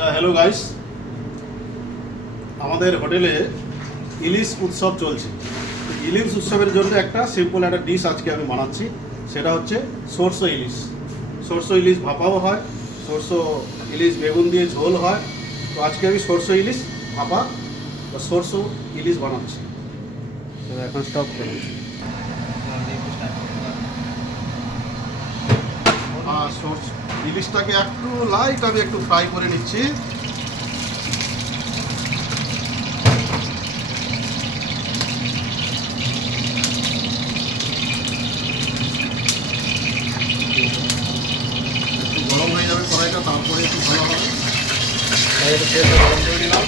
আচ্ছা, hello guys, আমাদের হোটেলে ইলিশ উৎসব চলছে। ইলিশ উৎসবের জন্য একটা সিম্পল একটা ডিশ আজকে আমি বানাচ্ছি। সেটা হচ্ছে সরষে ইলিশ। সরষে ইলিশ ভাপাও হয়, সরষে ইলিশ বেগুন দিয়ে ঝোল হয়। তো আজকে আমি সরষে ইলিশ ভাপা বা সরষে ইলিশ বানাচ্ছি। তো এখন স্টপ করুন। আর ইলিশটাকে একটু লাইট আমি একটু ফ্রাই করে নিচ্ছি। একটু গরম হয়ে যাবে কড়াইটা, তারপরে একটু ভালো হবে। তেলটা গরম করে নিলাম।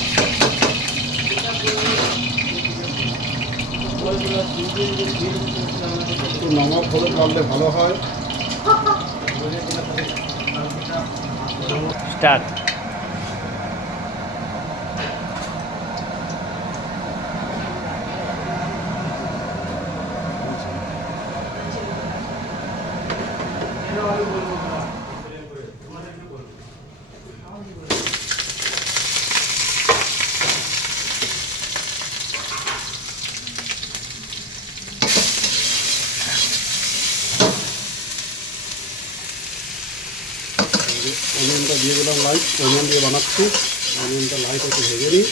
একটু নমক হলুদ করলে ভালো হয়। স্টার্ট। অনিয়নটা দিয়ে দিলাম লাইট, অনিয়ন দিয়ে বানাচ্ছি। অনিয়নটা লাইট একটু ভেজে নিই।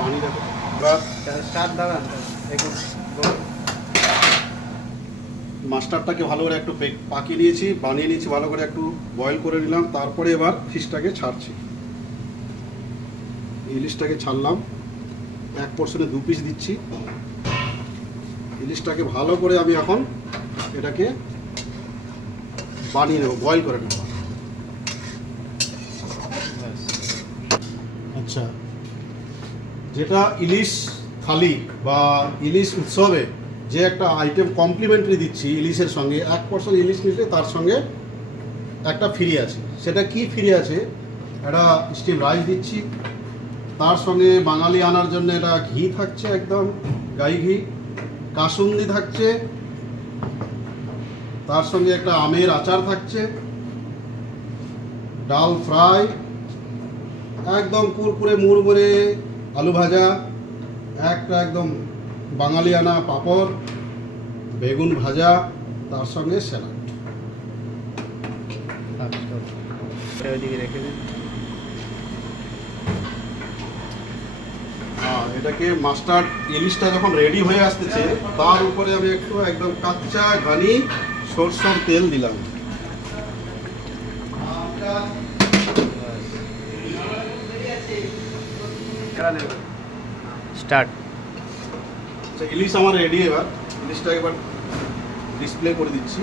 পানি দেখো, স্টার্ট দাঁড়ান এখন। মাস্টারটাকে ভালো করে একটু পাকিয়ে নিয়েছি, বানিয়ে নিয়েছি, ভালো করে একটু বয়েল করে নিলাম। তারপরে এবার ফিশটাকে ছাড়ছি। ইলিশটাকে ছাড়লাম, এক পোর্শনে 2 পিস দিচ্ছি। ইলিশটাকে ভালো করে আমি এখন এটাকে বানিয়ে নেব, বয়েল করে নেব। আচ্ছা, যেটা ইলিশ থালি বা ইলিশ উৎসবে যে একটা আইটেম কমপ্লিমেন্টারি দিচ্ছি ইলিশের সঙ্গে, 1 পোর্শন ইলিশ নিলে তার সঙ্গে একটা ফ্রি আছে। সেটা কি ফ্রি আছে? একটা স্টিম রাইস দিচ্ছি, তার সঙ্গে বাঙালি আনার জন্য এটা ঘি থাকছে, একদম গাই ঘি। কাসুন্দি থাকছে, তার সঙ্গে একটা আমের আচার থাকছে, ডাল ফ্রাই, একদম কুরকুরে মুড়মুড়ে আলু ভাজা, একটা একদম বাঙালি আনা পাঁপড়, বেগুন ভাজা, তার সঙ্গে স্যালাড। ওইদিকে রেখে দিন। এটাকে মাস্টার্ড ইলিশটা যখন রেডি হয়ে আসতেছে, তার উপরে আমি একটু একদম কাঁচা ঘানি সরষের তেল দিলাম। স্টার্ট। আচ্ছা, ইলিশ আমার রেডি। এবার ইলিশটা একবার ডিসপ্লে করে দিচ্ছি।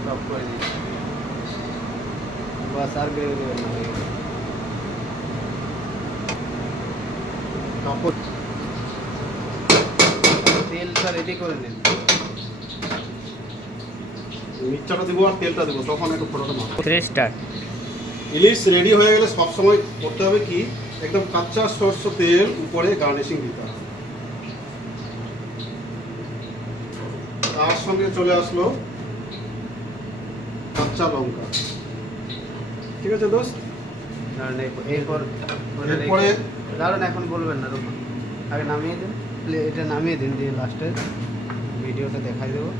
স্টপ করে দিন। বাস আর বেরো দেবেন না। তারপর তেলটা রেডি করে নিন। মিক্সচারটা দেবো আর তেলটা দেবো, তখন একটু ফোটাটা মারবো। 3 স্টার্ট। ইলিশ রেডি হয়ে গেলে সবসময় করতে হবে কি, একদম কাঁচা সরষের তেল উপরে গার্নিশিং দিতে হবে। তার সঙ্গে চলে আসলো কাঁচা লঙ্কা। ঠিক আছে দোস্ত? এরপর এরপরে দাঁড়ান, এখন বলবেন না, রুকুন। আগে নামিয়ে দিন, এটা নামিয়ে দিন, দিয়ে লাস্টে ভিডিওটা দেখাই দেবো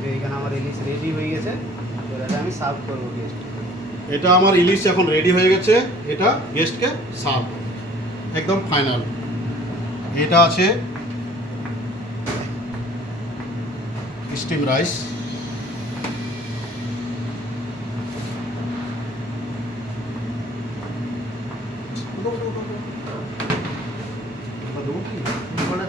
যে এখানে আমার ইলিশ রেডি হয়ে গেছে। এবার এটা আমি সার্ভ করবো গেস্ট। এটা আমার ইলিশ এখন রেডি হয়ে গেছে, এটা গেস্টকে সার্ভ, একদম ফাইনাল। এটা আছে স্টিম রাইস। বলো